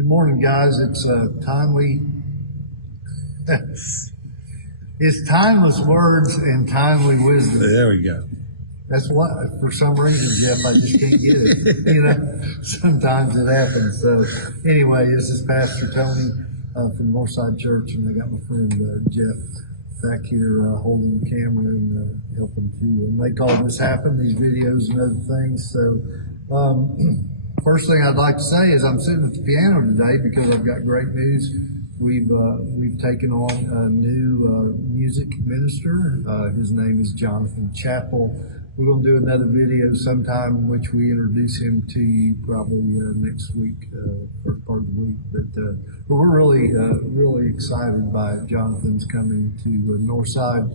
Good morning, guys. It's timely. It's timeless words and timely wisdom. There we go. That's what, for some reason, Jeff, I just can't get it. Sometimes it happens. So anyway, this is Pastor Tony from Northside Church, and I got my friend Jeff back here holding the camera and helping to make all this happen, these videos and other things. So first thing I'd like to say is I'm sitting at the piano today because I've got great news. We've taken on a new music minister. His name is Jonathan Chappell. We're going to do another video sometime in which we introduce him to you probably next week, first part of the week. But we're really excited by Jonathan's coming to Northside.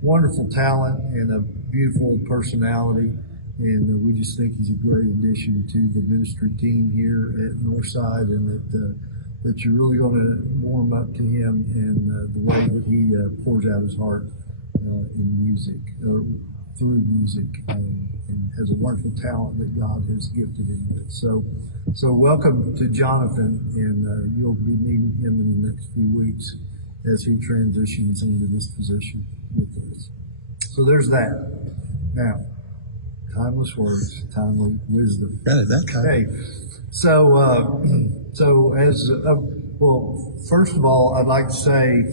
Wonderful talent and a beautiful personality. And we just think he's a great addition to the ministry team here at Northside, and that you're really going to warm up to him and the way that he pours out his heart in music, or through music, and has a wonderful talent that God has gifted him with. So welcome to Jonathan, and you'll be meeting him in the next few weeks as he transitions into this position with us. So there's that. Now, timeless words, timely wisdom. Got it that time. Okay. So as well, first of all, I'd like to say,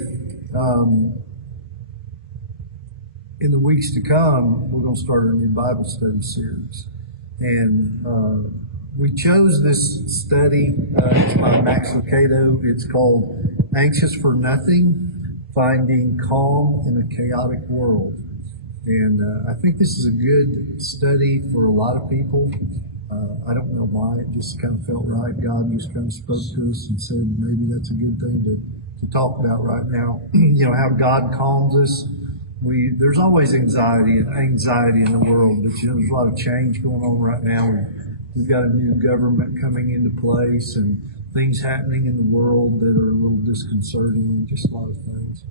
in the weeks to come, we're going to start a new Bible study series, and we chose this study. It's by Max Lucado. It's called "Anxious for Nothing: Finding Calm in a Chaotic World." And I think this is a good study for a lot of people. I don't know why, it just kind of felt right. God just kind of spoke to us and said maybe that's a good thing to talk about right now. How God calms us. There's always anxiety in the world, but there's a lot of change going on right now. We've got a new government coming into place and things happening in the world that are a little disconcerting, and just a lot of things.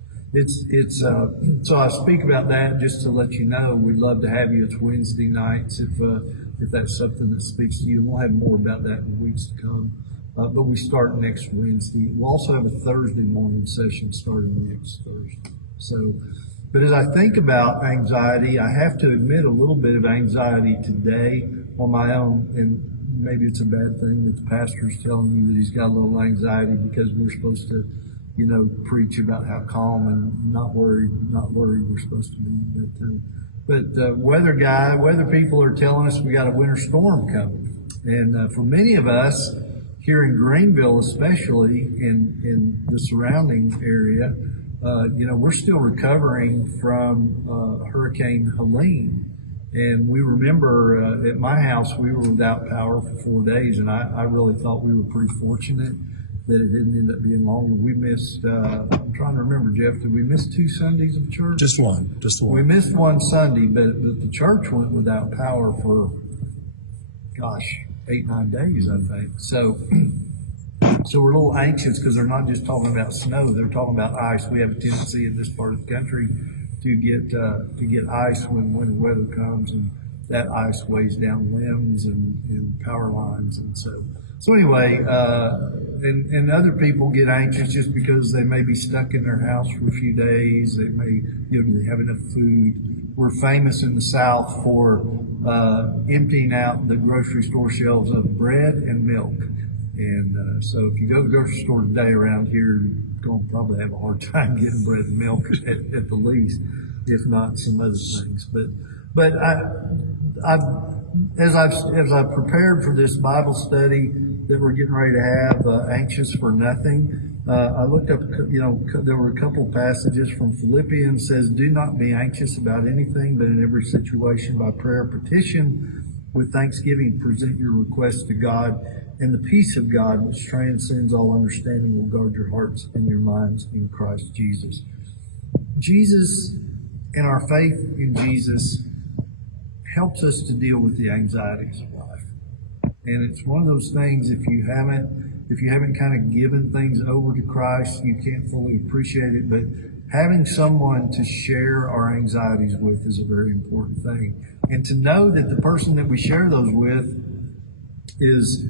So I speak about that just to let you know we'd love to have you. It's Wednesday nights if that's something that speaks to you. And we'll have more about that in the weeks to come. But we start next Wednesday. We'll also have a Thursday morning session starting next Thursday. But as I think about anxiety, I have to admit a little bit of anxiety today on my own. And maybe it's a bad thing that the pastor's telling me that he's got a little anxiety because we're supposed to preach about how calm and not worried we're supposed to be. But weather people are telling us we got a winter storm coming. And for many of us here in Greenville, especially in the surrounding area, we're still recovering from Hurricane Helene. And we remember at my house, we were without power for 4 days, and I really thought we were pretty fortunate that it didn't end up being longer. We missed, I'm trying to remember, Jeff, did we miss 2 Sundays of church? Just one. We missed one Sunday, but the church went without power for, 8-9 days, I think. So we're a little anxious because they're not just talking about snow, they're talking about ice. We have a tendency in this part of the country to get ice when winter weather comes, and that ice weighs down limbs and power lines. And so anyway, and other people get anxious just because they may be stuck in their house for a few days. They may, do they have enough food? We're famous in the South for emptying out the grocery store shelves of bread and milk. And so if you go to the grocery store today around here, you're going to probably have a hard time getting bread and milk at the least, if not some other things. But as I've prepared for this Bible study that we're getting ready to have, anxious for nothing, I looked up, there were a couple passages from Philippians. Says, "Do not be anxious about anything, but in every situation by prayer, petition, with thanksgiving, present your requests to God, and the peace of God, which transcends all understanding, will guard your hearts and your minds in Christ Jesus." Jesus and our faith in Jesus helps us to deal with the anxieties of life. And it's one of those things, if you haven't kind of given things over to Christ, you can't fully appreciate it. But having someone to share our anxieties with is a very important thing. And to know that the person that we share those with is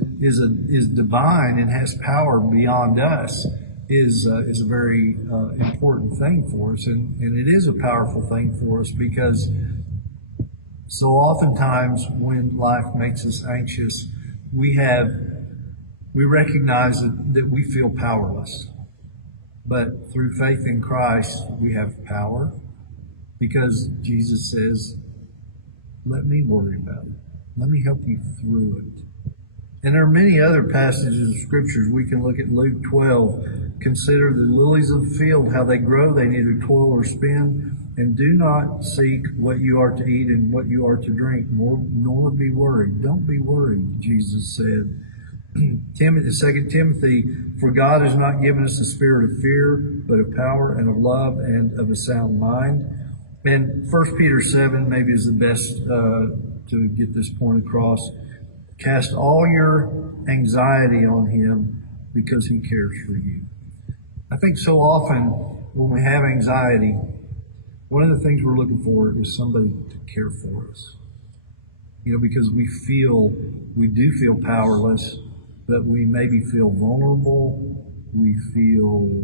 divine and has power beyond us is a very important thing for us, and it is a powerful thing for us because so oftentimes when life makes us anxious, we recognize that we feel powerless. But through faith in Christ, we have power because Jesus says, let me worry about it. Let me help you through it. And there are many other passages of scriptures. We can look at Luke 12. Consider the lilies of the field, how they grow. They neither toil or spin. And do not seek what you are to eat and what you are to drink, nor be worried. Don't be worried, Jesus said. 2 Timothy, for God has not given us a spirit of fear, but of power and of love and of a sound mind. And 1 Peter 7 maybe is the best to get this point across. Cast all your anxiety on him because he cares for you. I think so often when we have anxiety, one of the things we're looking for is somebody to care for us. Because we do feel powerless, but we maybe feel vulnerable. We feel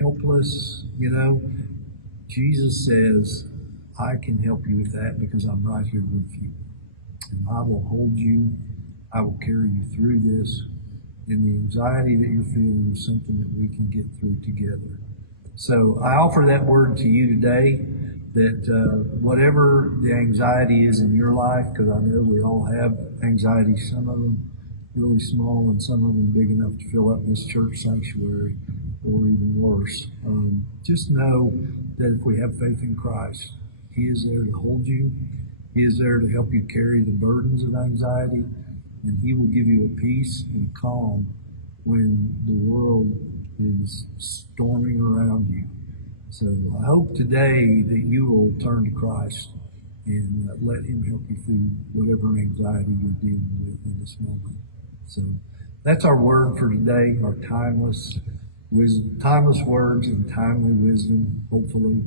helpless, Jesus says, I can help you with that because I'm right here with you. And I will hold you. I will carry you through this. And the anxiety that you're feeling is something that we can get through together. So I offer that word to you today, that whatever the anxiety is in your life, because I know we all have anxiety, some of them really small and some of them big enough to fill up this church sanctuary, or even worse. Just know that if we have faith in Christ, he is there to hold you. He is there to help you carry the burdens of anxiety, and he will give you a peace and a calm when the world is storming around you. So I hope today that you will turn to Christ and let him help you through whatever anxiety you're dealing with in this moment. So that's our word for today, our timeless words and timely wisdom. Hopefully,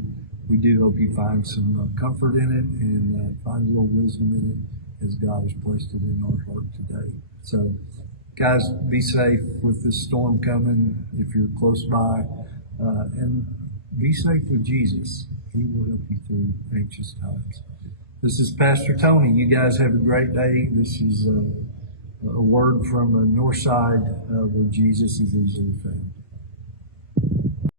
we do hope you find some comfort in it and find a little wisdom in it as God has placed it in our heart today. So, guys, be safe with this storm coming if you're close by, and be safe with Jesus. He will help you through anxious times. This is Pastor Tony. You guys have a great day. This is a word from a north side where Jesus is easily found.